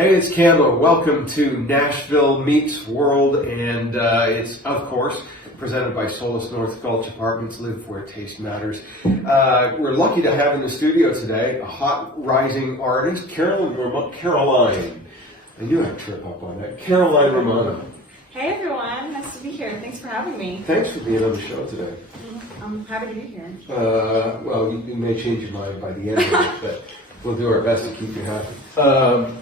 Hey, it's Camo. Welcome to Nashville Meets World, and it's, of course, presented by Solis North Gulch Apartments. Live where taste matters. We're lucky to have in the studio today a hot rising artist, Caroline. I knew I'd trip up on that. Caroline Romano. Hey everyone, nice to be here. Thanks for having me. Thanks for being on the show today. I'm happy to be here. Well, you may change your mind by the end of it, but we'll do our best to keep you happy.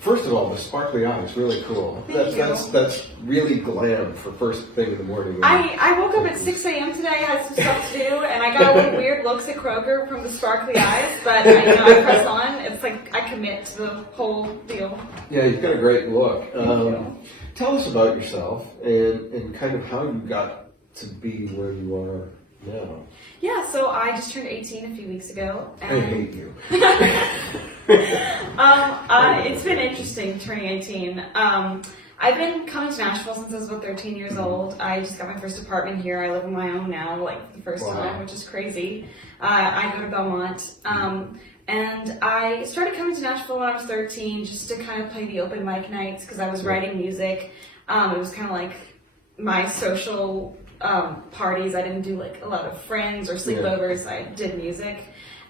First of all, the sparkly eyes, really cool. That's really glam for first thing in the morning. I woke up at 6 a.m. today, I had some stuff to do, and I got a little weird looks at Kroger from the sparkly eyes, but I press on. It's like I commit to the whole deal. Yeah, you've got a great look. Tell us about yourself and kind of how you got to be where you are now. Yeah, so I just turned 18 a few weeks ago. And I hate you. It's been interesting turning 18. I've been coming to Nashville since I was about 13 years old. I just got my first apartment here. I live on my own now, like the first time, which is crazy. I go to Belmont. And I started coming to Nashville when I was 13 just to kind of play the open mic nights because I was writing music. It was kind of like my social parties. I didn't do like a lot of friends or sleepovers. I did music.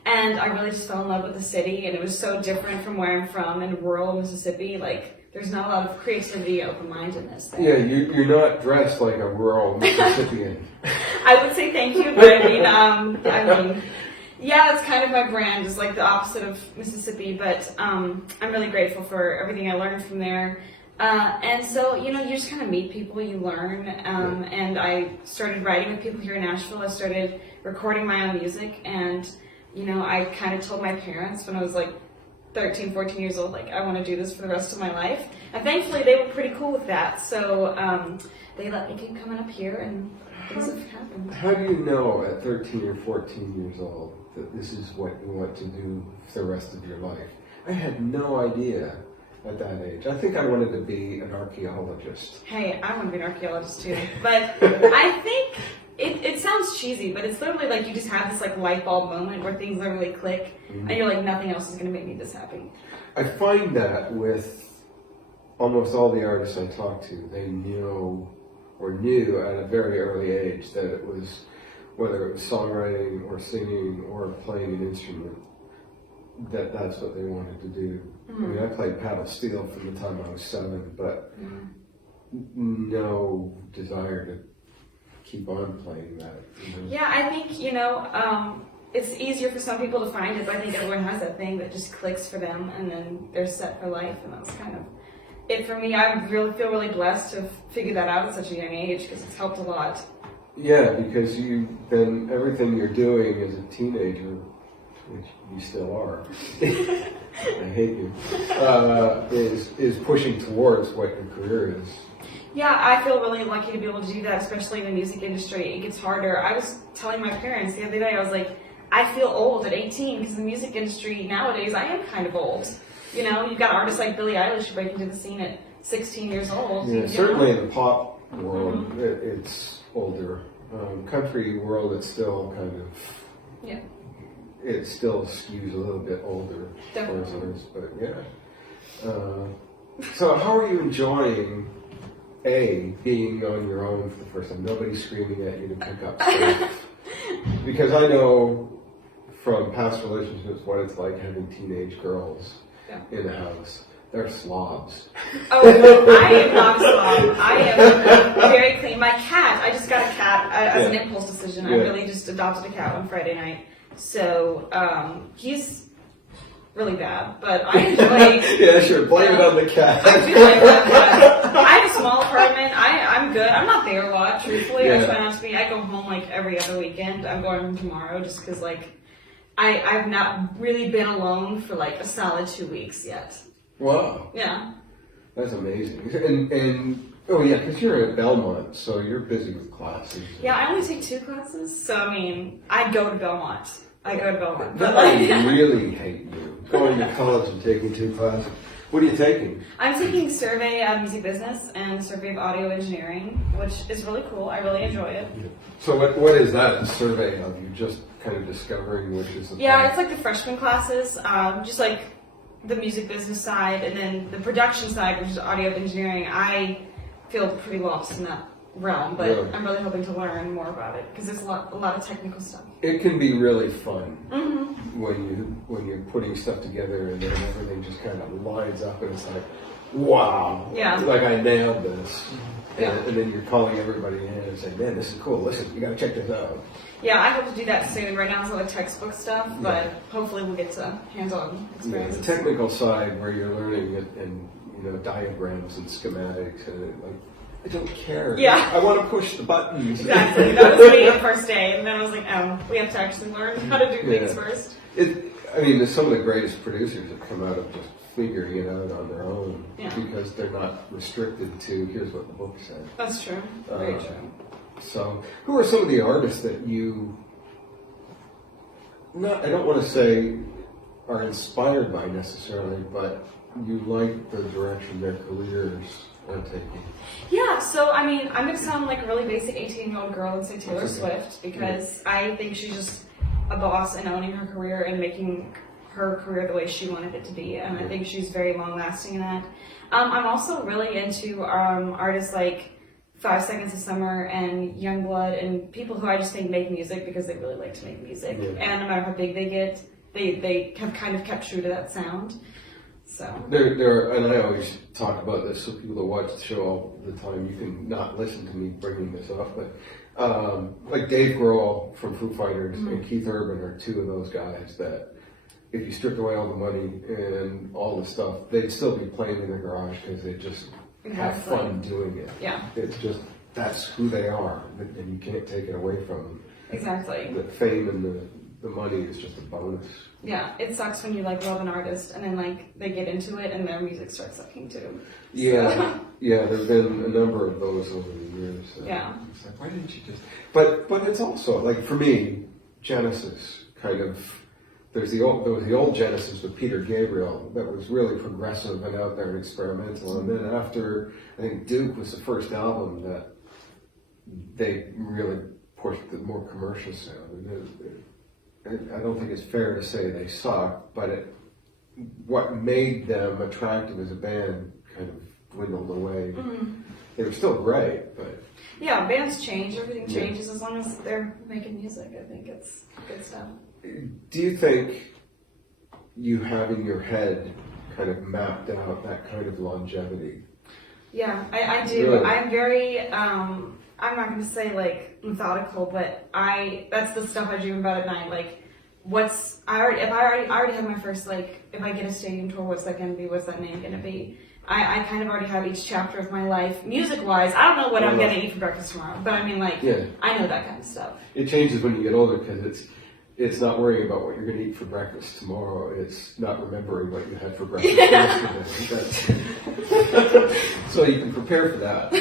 And I really just fell in love with the city, and it was so different from where I'm from in rural Mississippi. Like, there's not a lot of creativity, open-mindedness there. Yeah, you're not dressed like a rural Mississippian. I would say thank you, but I mean, yeah, it's kind of my brand. It's like the opposite of Mississippi, but I'm really grateful for everything I learned from there. And so, you just kind of meet people, you learn, and I started writing with people here in Nashville. I started recording my own music, and I kind of told my parents when I was like 13, 14 years old, like, I want to do this for the rest of my life. And thankfully, they were pretty cool with that. So they let me keep coming up here, and things have happened. How do you know at 13 or 14 years old that this is what you want to do for the rest of your life? I had no idea at that age. I think I wanted to be an archaeologist. Hey, I want to be an archaeologist too. But I think it sounds cheesy, but it's literally like you just have this like light bulb moment where things literally click, and you're like, nothing else is going to make me this happy. I find that with almost all the artists I talk to, they knew at a very early age that it was, whether it was songwriting or singing or playing an instrument, that's what they wanted to do. I mean, I played paddle steel from the time I was 7, but no desire to keep on playing that. Yeah, I think, it's easier for some people to find it, but I think everyone has that thing that just clicks for them, and then they're set for life, and that's kind of it for me. I feel really blessed to figure that out at such a young age because it's helped a lot. Yeah, because then everything you're doing as a teenager, which you still are, I hate you, is pushing towards what your career is. Yeah, I feel really lucky to be able to do that, especially in the music industry. It gets harder. I was telling my parents the other day, I was like, I feel old at 18 because in the music industry nowadays, I am kind of old. You've got artists like Billie Eilish breaking into the scene at 16 years old. Yeah, certainly in the pop world, it's older. Country world, it's still kind of, it still skews a little bit older. Definitely. But yeah. So how are you enjoying being on your own for the first time? Nobody's screaming at you to pick up stuff. Because I know from past relationships what it's like having teenage girls in a house. They're slobs. Oh, no, I am not a slob. I am very clean. My cat, I just got a cat as an impulse decision. I really just adopted a cat on Friday night. So he's really bad, but I enjoy. Yeah, sure. Blame it on the cat. I do like that cat. I have a small apartment. I'm good. I'm not there a lot, truthfully. I try not to be. I go home like every other weekend. I'm going home tomorrow just because I've not really been alone for like a solid 2 weeks yet. Wow. Yeah. That's amazing. And oh yeah, because you're at Belmont, so you're busy with classes. Yeah, I only take 2 classes, so I mean, I go to Belmont. But I really hate you. Going to college and taking 2 classes. What are you taking? I'm taking Survey of Music Business and Survey of Audio Engineering, which is really cool. I really enjoy it. So what is that, a survey of? You just kind of discovering which is the it's like the freshman classes, just like the music business side, and then the production side, which is audio engineering, I feel pretty lost in that realm, but Really? I'm really hoping to learn more about it because there's a lot of technical stuff. It can be really fun Mm-hmm. when you're putting stuff together and then everything just kind of lines up and it's like, wow, Yeah. like I nailed this. Yeah. And then you're calling everybody in and saying, man, this is cool. Listen, you got to check this out. Yeah, I hope to do that soon. Right now it's a lot of textbook stuff, but hopefully we'll get to hands-on Yeah, experiences. the technical side where you're learning it and diagrams and schematics and like, I don't care. Yeah. I want to push the buttons. Exactly. That was me the first day, and then I was like, oh, we have to actually learn how to do things first. Some of the greatest producers have come out of just figuring it out on their own because they're not restricted to here's what the book said. That's true. Very true. So, who are some of the artists that you, I don't want to say are inspired by necessarily, but you like the direction their careers are taking? Yeah, so I mean, I'm going to sound like a really basic 18-year-old girl and say Taylor Swift because I think she's just a boss and owning her career and making her career the way she wanted it to be, and I think she's very long-lasting in that. I'm also really into artists like 5 Seconds of Summer and Youngblood and people who I just think make music because they really like to make music, and no matter how big they get, they have kind of kept true to that sound. So There, and I always talk about this so people that watch the show all the time, you can not listen to me bringing this up, but like Dave Grohl from Foo Fighters and Keith Urban are two of those guys that if you stripped away all the money and all the stuff, they'd still be playing in the garage because they just have fun doing it. Yeah. It's just, that's who they are, and you can't take it away from them. Exactly. The fame and the money is just a bonus. Yeah, it sucks when you like love an artist and then like they get into it and their music starts sucking too. Yeah, yeah. There've been a number of those over the years. Yeah. It's like, why didn't you just? But it's also like for me, Genesis kind of. There was the old Genesis with Peter Gabriel that was really progressive and out there and experimental, and then after I think Duke was the first album that they really pushed the more commercial sound. And I don't think it's fair to say they suck, but what made them attractive as a band kind of dwindled away. They were still great, but yeah, bands change. Everything changes as long as they're making music. I think it's good stuff. Do you think you have in your head kind of mapped out that kind of longevity? Yeah, I do. Really? I'm very, I'm not going to say like methodical, but that's the stuff I dream about at night. Like, I already have my first, like, if I get a stadium tour, what's that going to be? What's that name going to be? I kind of already have each chapter of my life, music-wise. I don't know what I'm going to eat for breakfast tomorrow, but I mean, like, I know that kind of stuff. It changes when you get older because it's not worrying about what you're going to eat for breakfast tomorrow. It's not remembering what you had for breakfast yesterday. So you can prepare for that.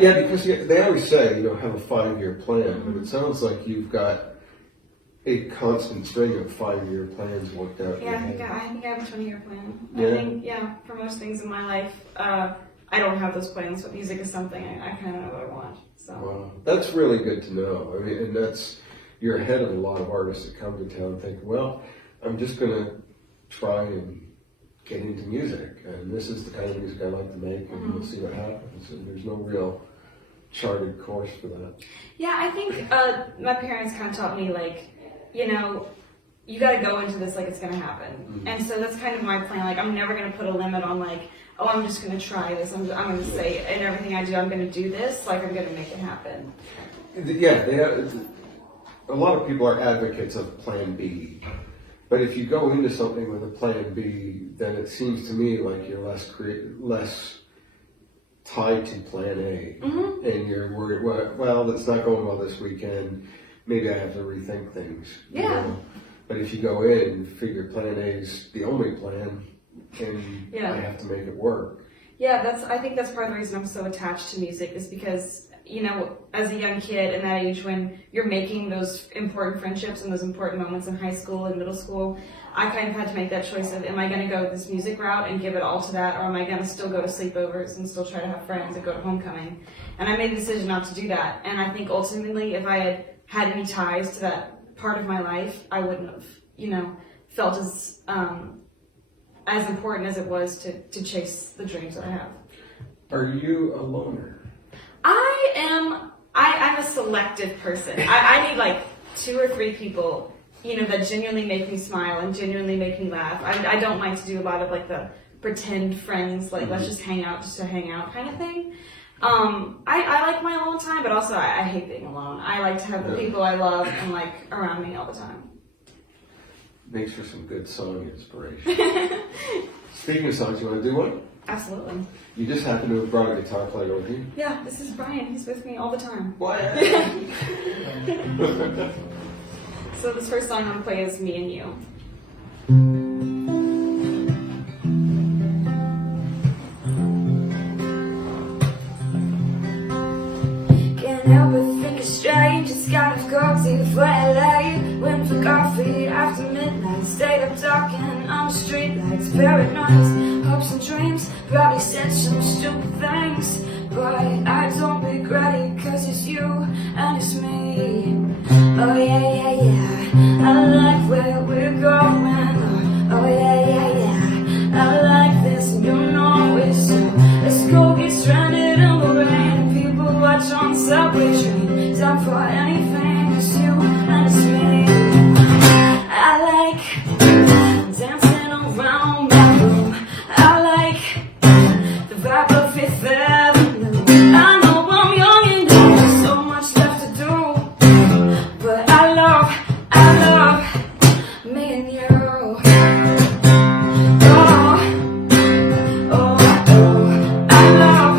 Yeah, because they always say, have a 5-year plan, but it sounds like you've got a constant string of 5-year plans worked out. Yeah, I think I have a 20-year plan. Yeah. I think, for most things in my life, I don't have those plans, but music is something I kind of know what I want. So. Wow. That's really good to know. I mean, and you're ahead of a lot of artists that come to town and think, well, I'm just going to try and get into music, and this is the kind of music I like to make, and we'll see what happens. And there's no real charted course for that. Yeah, I think my parents kind of taught me, like, you got to go into this like it's going to happen. And so that's kind of my plan. Like, I'm never going to put a limit on, like, oh, I'm just going to try this. I'm going to say, in everything I do, I'm going to do this. Like, I'm going to make it happen. Yeah, a lot of people are advocates of Plan B. But if you go into something with a Plan B, then it seems to me like you're less tied to Plan A. And you're worried, well, it's not going well this weekend. Maybe I have to rethink things. Yeah. But if you go in and figure Plan A is the only plan, and I have to make it work. Yeah, I think that's part of the reason I'm so attached to music is because, as a young kid in that age when you're making those important friendships and those important moments in high school and middle school, I kind of had to make that choice of, am I going to go this music route and give it all to that, or am I going to still go to sleepovers and still try to have friends and go to homecoming? And I made the decision not to do that. And I think ultimately, if I had any ties to that part of my life, I wouldn't have, felt as as important as it was to chase the dreams that I have. Are you a loner? I'm a selective person. I need like 2 or 3 people, that genuinely make me smile and genuinely make me laugh. I don't like to do a lot of like the pretend friends, like let's just hang out just to hang out kind of thing. I like my alone time, but also I hate being alone. I like to have the people I love and like around me all the time. Makes for some good song inspiration. Speaking of songs, you want to do one? Absolutely. You just happen to have brought a guitar player with you. Yeah, this is Brian. He's with me all the time. What? So this first song I'm going to play is Me and You. Can't help but think it's strange. It's kind of cozy for LA. Went for coffee after midnight. Stayed up talking on the streetlights. Paranoid, hopes and dreams. Probably said some stupid things, but I don't regret it, cause it's you and it's me. Oh yeah, yeah, yeah, I like where we're going. Oh yeah, yeah, yeah, I like this and you know it. So let's go get stranded in the rain. People watch on subway train. Down for anything, it's you and it's me. I like dancing around my room. I like the vibe of Fifth Avenue. I know I'm young and there's so much left to do, but I love me and you. Oh, oh, oh, I love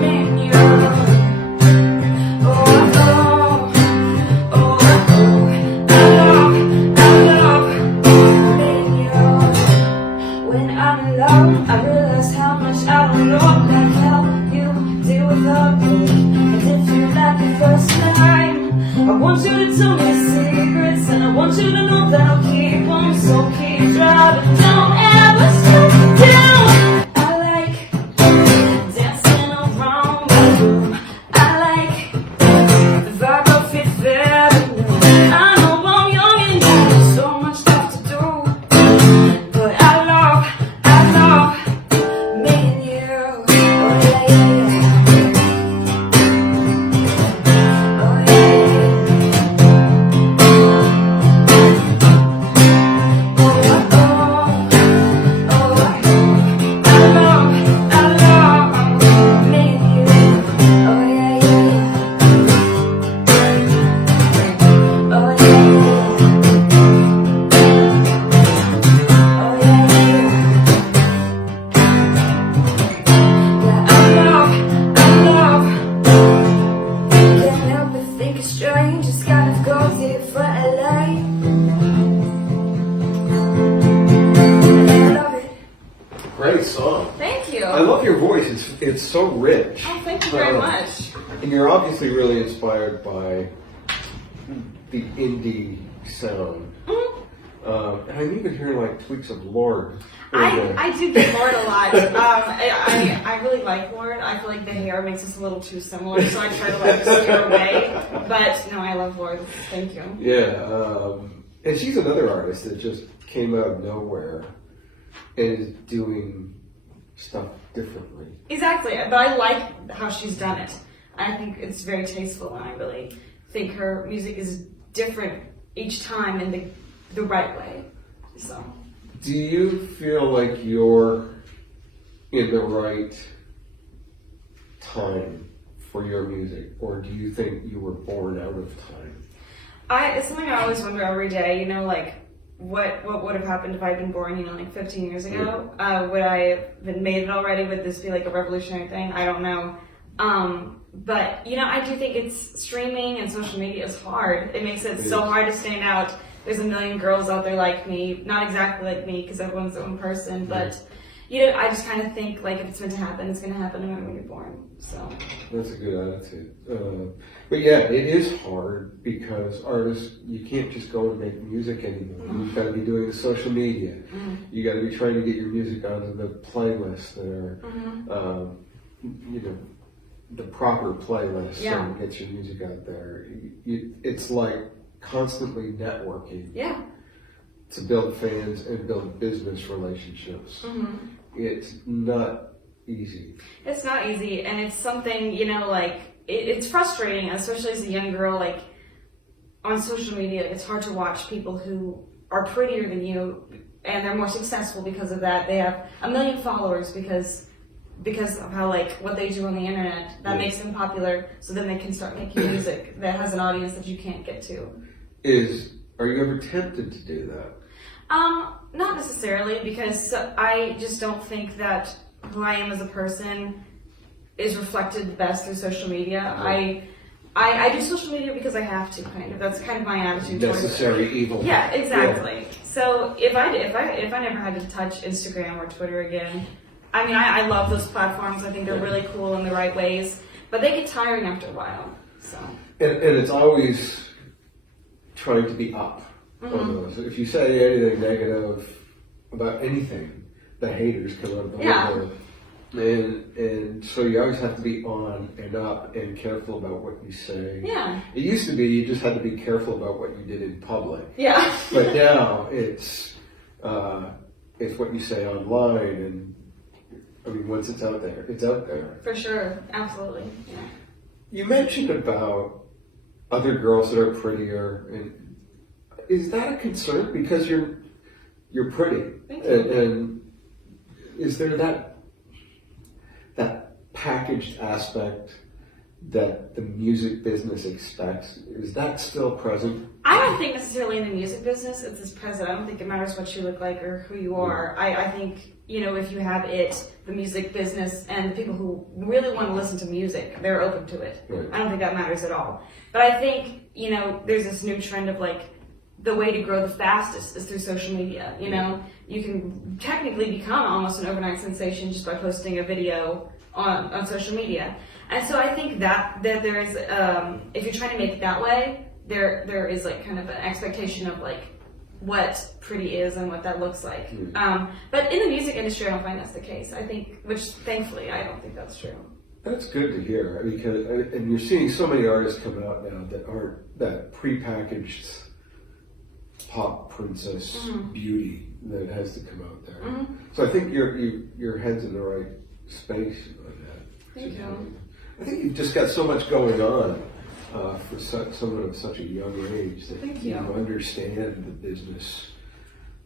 me and you. Oh, oh, oh, oh, I love me and you. When I'm alone, I realize how much I don't know. Like how you deal without me. And if you like the first time, I want you to tell me secrets, and I want you to know that I'll keep on. So keep driving, don't ever slow down. I like dancing around my room. I like the vibe of Fifth Avenue. I know I'm young and there's so much left to do, but I love me and you. Oh yeah, yeah, yeah. Oh yeah, yeah, strange, it's kind of cozy for LA. I love it. Great song. Thank you. I love your voice. It's so rich. Oh, thank you very much. And you're obviously really inspired by the indie sound. And I'm even hearing like tweaks of Lord. I do get Lord a lot. I really like Lord. I feel like the hair makes us a little too similar, so I try to like steer away. But no, I love Lord. Thank you. Yeah, and she's another artist that just came out of nowhere and is doing stuff differently. Exactly, but I like how she's done it. I think it's very tasteful, and I really think her music is different each time in the right way. So. Do you feel like you're in the right time for your music, or do you think you were born out of time? It's something I always wonder every day, like what would have happened if I'd been born, like 15 years ago? Would I have been made it already? Would this be like a revolutionary thing? I don't know. But, I do think it's streaming and social media is hard. It makes it so hard to stand out. There's a million girls out there like me, not exactly like me because everyone's their own person, but I just kind of think like if it's meant to happen, it's going to happen no matter when you're born. So that's a good attitude. But yeah, it is hard because artists, you can't just go and make music anymore. You've got to be doing the social media. You got to be trying to get your music onto the playlists that are, the proper playlists and get your music out there. It's like constantly networking. Yeah. to build fans and build business relationships. Mm-hmm. It's not easy. It's not easy, and it's something, like, it's frustrating, especially as a young girl, like, on social media, it's hard to watch people who are prettier than you, and they're more successful because of that. They have 1 million followers because of how, like, what they do on the internet. That makes them popular, so then they can start making music that has an audience that you can't get to. Are you ever tempted to do that? Not necessarily, because I just don't think that who I am as a person is reflected best through social media. Right. I do social media because I have to, kind of. That's kind of my attitude towards it. Necessary evil. Yeah, exactly. Yeah. So if I never had to touch Instagram or Twitter again, I mean, I love those platforms. I think they're really cool in the right ways, but they get tiring after a while. So. And it's always trying to be up on those. If you say anything negative about anything, the haters come out of the woodwork. And so you always have to be on and up and careful about what you say. Yeah. It used to be you just had to be careful about what you did in public. Yeah. But now it's what you say online, and I mean, once it's out there, it's out there. For sure. Absolutely. Yeah. You mentioned about other girls that are prettier, and is that a concern because you're pretty? Thank you. And is there that packaged aspect that the music business expects? Is that still present? I don't think necessarily in the music business it's as present. I don't think it matters what you look like or who you are. I think, if you have the music business and the people who really want to listen to music, they're open to it. Right. I don't think that matters at all. But I think, there's this new trend of, like, the way to grow the fastest is through social media. You can technically become almost an overnight sensation just by posting a video on social media. And so I think that there is, if you're trying to make it that way, there is, like, kind of an expectation of, like, what pretty is and what that looks like. But in the music industry, I don't find that's the case. I think, which thankfully, I don't think that's true. That's good to hear, because and you're seeing so many artists coming out now that aren't that prepackaged pop princess beauty that has to come out there. So I think your head's in the right space on that. Thank you. I think you've just got so much going on for someone of such a young age that you understand the business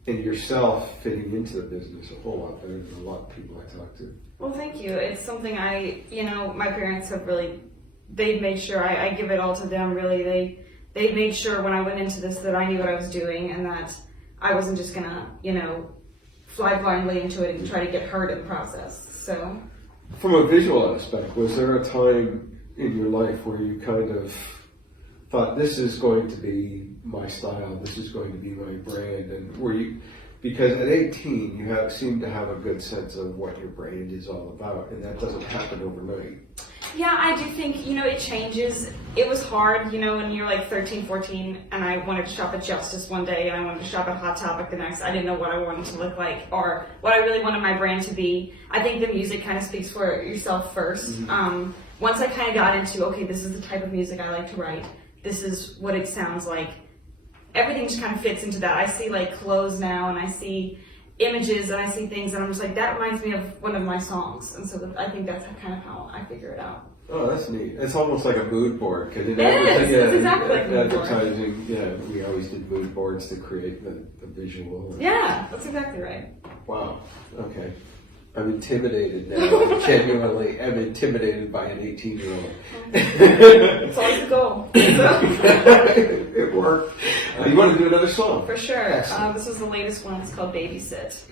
and yourself fitting into the business a whole lot better than a lot of people I talk to. Well, thank you. It's something my parents have really, they've made sure I give it all to them, really. They made sure when I went into this that I knew what I was doing and that I wasn't just gonna, fly blindly into it and try to get hurt in the process. So, from a visual aspect, was there a time in your life where you kind of thought, this is going to be my style, this is going to be my brand, and were you, because at 18 you seem to have a good sense of what your brand is all about, and that doesn't happen overnight. Yeah, I do think, it changes. It was hard, when you're like 13, 14, and I wanted to shop at Justice one day, and I wanted to shop at Hot Topic the next. I didn't know what I wanted to look like, or what I really wanted my brand to be. I think the music kind of speaks for yourself first. Once I kind of got into, okay, this is the type of music I like to write, this is what it sounds like, everything just kind of fits into that. I see, like, clothes now, and I see images, and I see things, and I'm just like, that reminds me of one of my songs. And so I think that's kind of how I figure it out. Oh, that's neat. It's almost like a mood board. Cause it is. It's exactly like a mood board. Advertising, we always did mood boards to create the visual. Yeah, that's exactly right. Wow. Okay. I'm intimidated now. Genuinely, I'm intimidated by an 18-year-old. It's always the goal. It worked. You want to do another song? For sure. This is the latest one. It's called Babysit.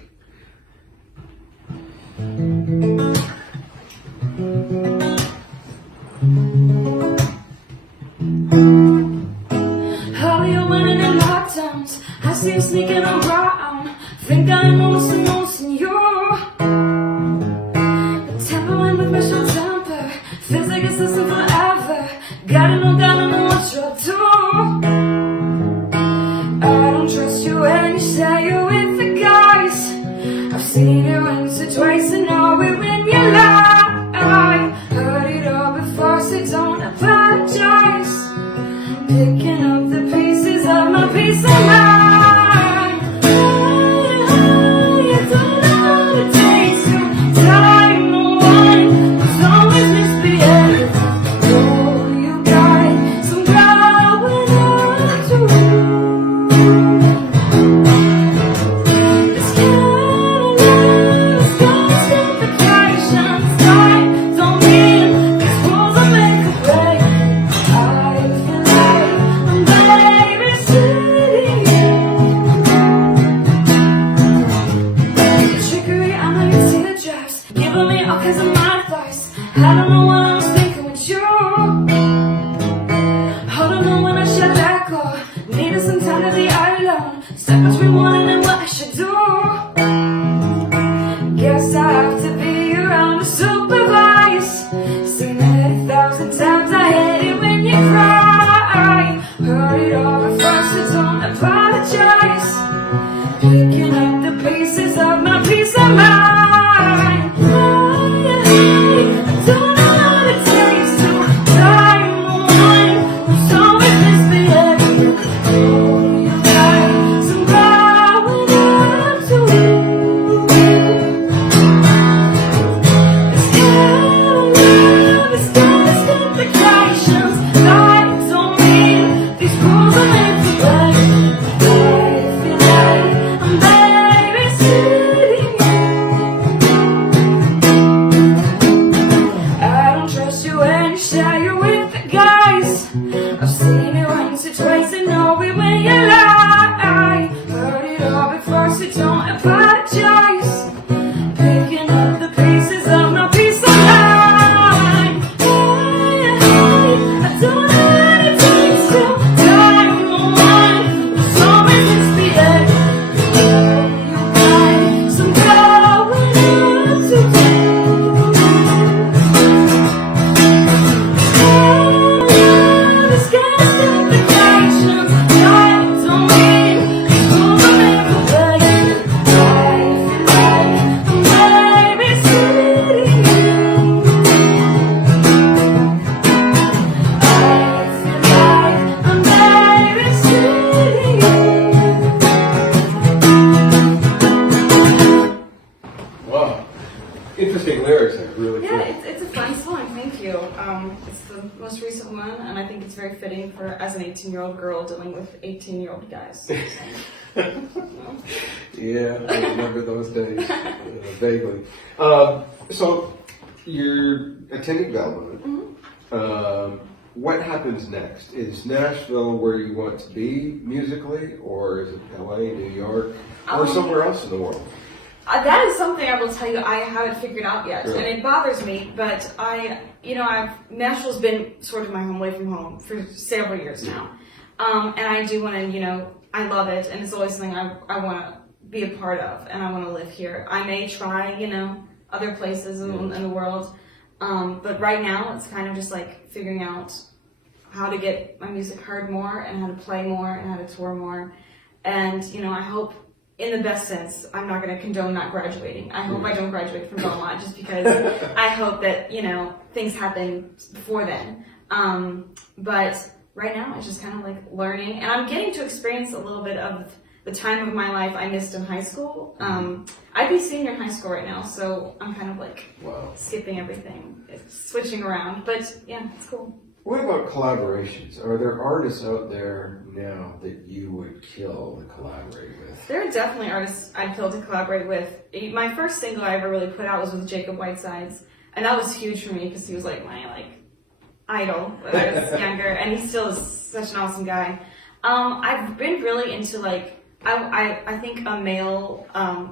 All your running in lockdowns, I see you sneaking around. Think I know what's in you. Tempering with my short temper, feels like it's lasting forever. Gotta know what you'll do. I don't trust you when you say you're with the guys. I've seen it once or twice and know it when you tears in my thighs. I don't know what I was thinking with you. I don't know when I should let go. Needed some time to be alone. Stuck between wanting and what I should do. Guess I have to be around to supervise. Seen it 1,000 times. I hate it when you cry. Heard it all before, so don't apologize. Picking up the pieces of my peace of mind. I don't know what it takes to die one who's always misbehaving. Oh, you got some growing up to do. This kind of love is got complications. Lies don't mean these rules are meant to play. I feel like I'm babysitting you. I don't trust you when you say you're with the guys. I've seen it once or twice and know it when you lie. Heard it all before, so don't apologize. Picking up the pieces of my peace of mind. I don't know what it takes to die one who's always misbehaving. You got some growing up to do. It's got complications. I don't mean these rules are meant to play. I feel like I'm babysitting you. I feel like I'm babysitting you. Wow. Interesting lyrics there, really Yeah, cool. it's a fun song. Thank you. It's the most recent one, and I think it's very fitting for as an 18-year-old girl dealing with 18-year-old guys. Yeah, I remember those days vaguely. So you're attending Velvet. What happens next? Is Nashville where you want to be musically, or is it LA, New York, or somewhere else in the world? That is something I will tell you I haven't figured out yet, Really? and it bothers me. But Nashville's been sort of my home away from home for several years now, and I do want to, I love it, and it's always something I want to be a part of, and I want to live here. I may try, other places in the world, but right now it's kind of just like figuring out how to get my music heard more, and how to play more, and how to tour more, and I hope. In the best sense, I'm not going to condone not graduating. I hope I don't graduate from Belmont just because I hope that, things happen before then. But right now, it's just kind of like learning. And I'm getting to experience a little bit of the time of my life I missed in high school. I'd be senior in high school right now, so I'm kind of like skipping everything. It's switching around. But yeah, it's cool. What about collaborations? Are there artists out there now that you would kill to collaborate with? There are definitely artists I'd kill to collaborate with. My first single I ever really put out was with Jacob Whitesides, and that was huge for me because he was like my idol when I was younger, and he still is such an awesome guy. I've been really into I think a male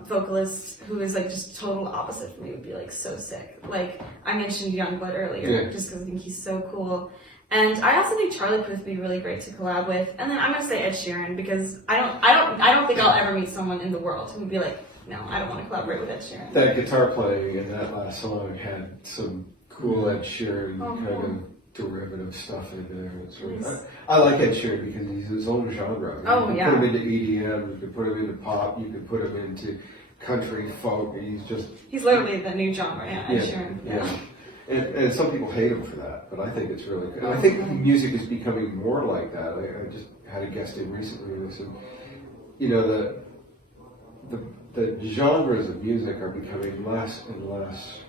vocalist who is just total opposite for me would be so sick. Like I mentioned Youngblood earlier, just because I think he's so cool. And I also think Charlie Puth would be really great to collab with. And then I'm gonna say Ed Sheeran because I don't think I'll ever meet someone in the world who would be like, no, I don't want to collaborate with Ed Sheeran. That guitar playing in that last song had some cool Ed Sheeran kind of derivative stuff in there. It's really, I like Ed Sheeran because he's his own genre. You can put him into EDM, you could put him into pop, you could put him into country, folk. He's literally the new genre, Ed Sheeran. Yeah. And some people hate him for that, but I think it's really good. And I think music is becoming more like that. I just had a guest in recently with some, the genres of music are becoming less and less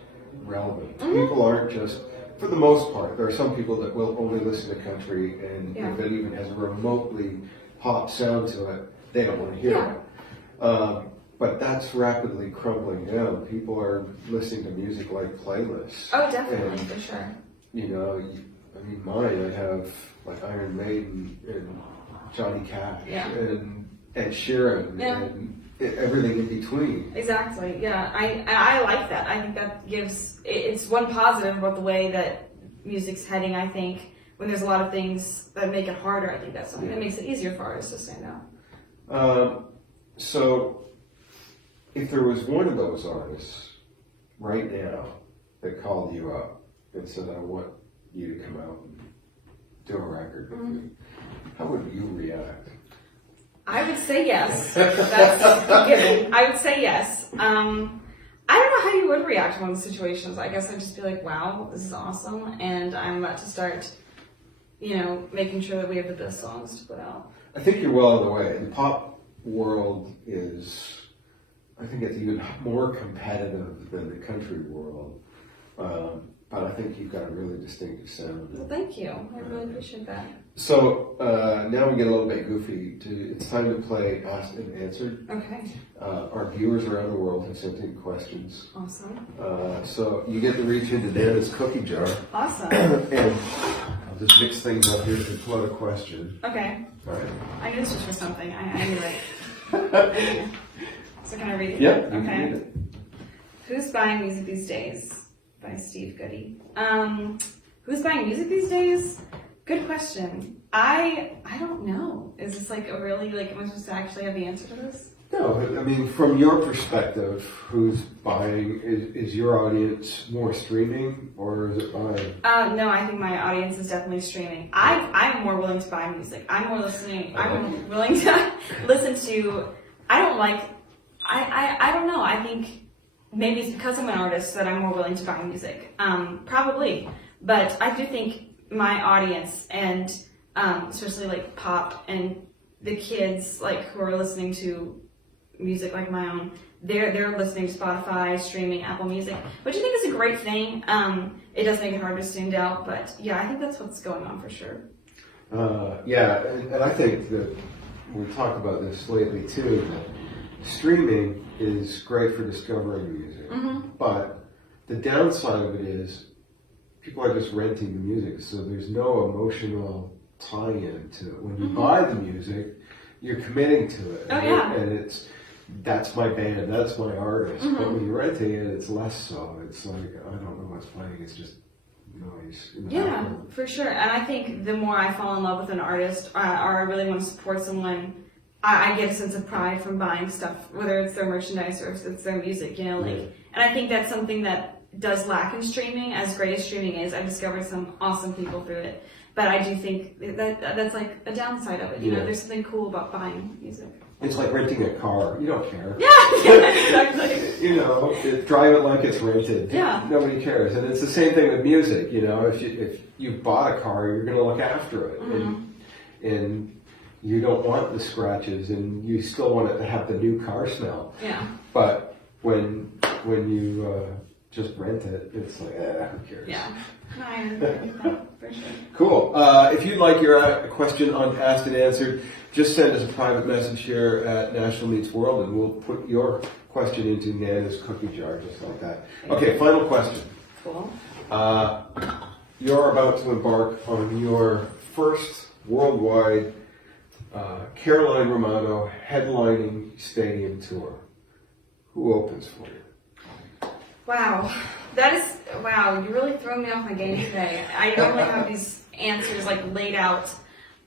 relevant. People aren't just, for the most part, there are some people that will only listen to country, and if it even has a remotely pop sound to it, they don't want to hear it. But that's rapidly crumbling down. People are listening to music like playlists. Oh, definitely, for sure. Mine, I have Iron Maiden and Johnny Cash and Ed Sheeran and everything in between. Exactly. Yeah, I like that. I think that gives it's one positive about the way that music's heading. I think when there's a lot of things that make it harder, I think that's something that makes it easier for artists to stand out. So, if there was one of those artists right now that called you up and said, "I want you to come out and do a record with me," how would you react? I would say yes. That's a given. I would say yes. I don't know how you would react to one of the situations. I guess I'd just be like, wow, this is awesome. And I'm about to start, making sure that we have the best songs to put out. I think you're well on the way. The pop world is, I think it's even more competitive than the country world. But I think you've got a really distinctive sound. Well, thank you. I really appreciate that. So now we get a little bit goofy. It's time to play Asked and Answered. Okay. Our viewers around the world have sent in questions. Awesome. So you get to reach into Nana's cookie jar. Awesome. And I'll just mix things up here to float a question. Okay. All right. I knew this was for something. I knew it. So can I read it? Yeah. Okay. Who's buying music these days? By Steve Goody. Who's buying music these days? Good question. I don't know. Is this like a really am I supposed to actually have the answer to this? No, I mean, from your perspective, who's buying? Is your audience more streaming or is it buying? No, I think my audience is definitely streaming. I'm more willing to buy music. I'm more listening. I'm willing to listen to. I don't know. I think maybe it's because I'm an artist that I'm more willing to buy music. Probably, but I do think my audience and especially like pop and the kids who are listening to music like my own, they're listening to Spotify, streaming, Apple Music, which I think is a great thing. It does make it hard to stand out, but yeah, I think that's what's going on for sure. Yeah, and I think that we talked about this lately too. That streaming is great for discovering music, but the downside of it is people are just renting the music, so there's no emotional tie-in to it. When you buy the music, you're committing to it. Oh, yeah. And that's my band, that's my artist. But when you're renting it, it's less so. It's like, I don't know what's playing, it's just noise in the background. For sure. And I think the more I fall in love with an artist or I really want to support someone, I get a sense of pride from buying stuff, whether it's their merchandise or if it's their music, And I think that's something that does lack in streaming. As great as streaming is, I've discovered some awesome people through it. But I do think that's like a downside of it. There's something cool about buying music. It's like renting a car. You don't care. Yeah, exactly. Drive it like it's rented. Yeah. Nobody cares. And it's the same thing with music. If you bought a car, you're going to look after it. And you don't want the scratches, and you still want it to have the new car smell. Yeah. But when you just rent it, it's like, who cares? Yeah. No, I understand that for sure. Cool. If you'd like your question on Asked and Answered, just send us a private message here at Nashville Meets World, and we'll put your question into Nana's cookie jar, just like that. Okay, final question. Cool. You're about to embark on your first worldwide Caroline Romano headlining stadium tour. Who opens for you? Wow. You really throw me off my game today. I normally have these answers laid out.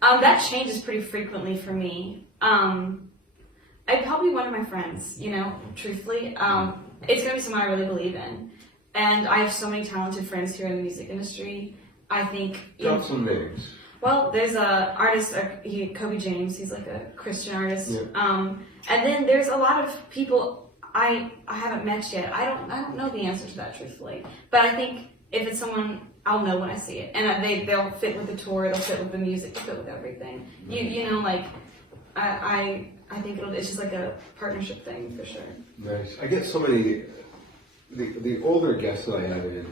That changes pretty frequently for me. I'd probably one of my friends, truthfully. It's going to be someone I really believe in. And I have so many talented friends here in the music industry. I think... Drop some names. Well, there's a artist, Kobe James. He's like a Christian artist. Yeah. And then there's a lot of people I haven't met yet. I don't know the answer to that, truthfully. But I think if it's someone, I'll know when I see it, and they'll fit with the tour. They'll fit with the music. They'll fit with everything. I think it's just like a partnership thing for sure. Nice. I get so many. The older guests that I have in,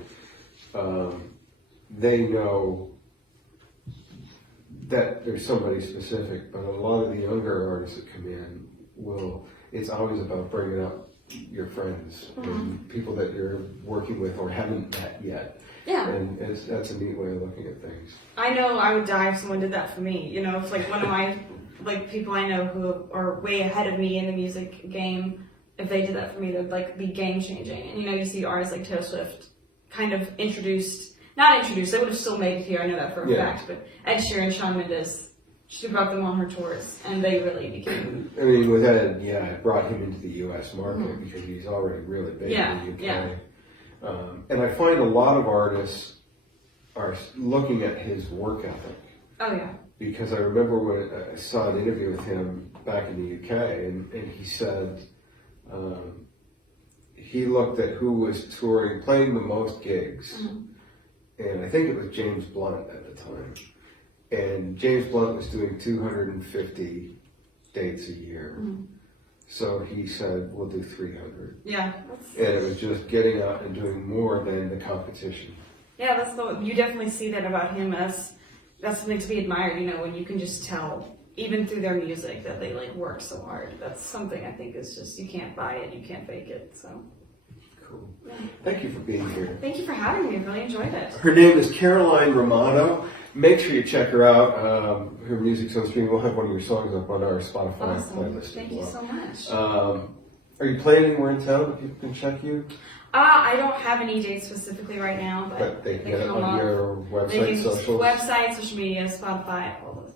they know that there's somebody specific, but a lot of the younger artists that come in it's always about bringing up your friends and people that you're working with or haven't met yet. Yeah. And that's a neat way of looking at things. I know I would die if someone did that for me. If one of my like people I know who are way ahead of me in the music game, if they did that for me, they'd like be game changing. And you see artists like Taylor Swift kind of not introduced, they would have still made it here, I know that for a fact, but Ed Sheeran, Shawn Mendes, she brought them on her tours, and they really became... I mean, with Ed, it brought him into the U.S. market because he's already really big in the UK. And I find a lot of artists are looking at his work ethic. Oh, yeah. Because I remember when I saw an interview with him back in the UK, and he said he looked at who was touring, playing the most gigs, and I think it was James Blunt at the time. And James Blunt was doing 250 dates a year. So he said, we'll do 300. Yeah. And it was just getting out and doing more than the competition. Yeah, you definitely see that about him as, that's something to be admired, when you can just tell, even through their music, that they work so hard. That's something I think is just, you can't buy it, you can't fake it, so. Cool. Thank you for being here. Thank you for having me, I really enjoyed it. Her name is Caroline Romano. Make sure you check her out. Her music's on streaming. We'll have one of your songs up on our Spotify playlist. Thank you so much. Are you playing anywhere in town that people can check you? I don't have any dates specifically right now, but they can get it on your website, socials? Website, social media, Spotify,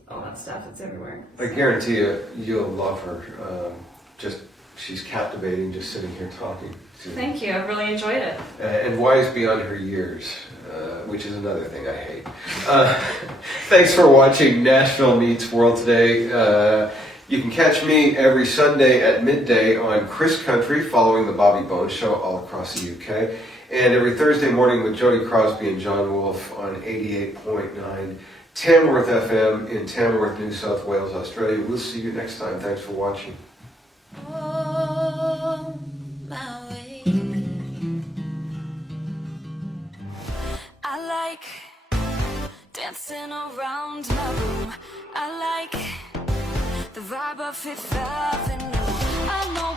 all that stuff. It's everywhere. I guarantee you'll love her. She's captivating just sitting here talking to you. Thank you. I really enjoyed it. And wise beyond her years, which is another thing I hate. Thanks for watching Nashville Meets World today. You can catch me every Sunday at midday on Chris Country, following the Bobby Bones Show all across the UK. And every Thursday morning with Jody Crosby and John Wolfe on 88.9 Tamworth FM in Tamworth, New South Wales, Australia. We'll see you next time. Thanks for watching. Oh, my way. I like dancing around my room. I like the vibe of Fifth Avenue. I know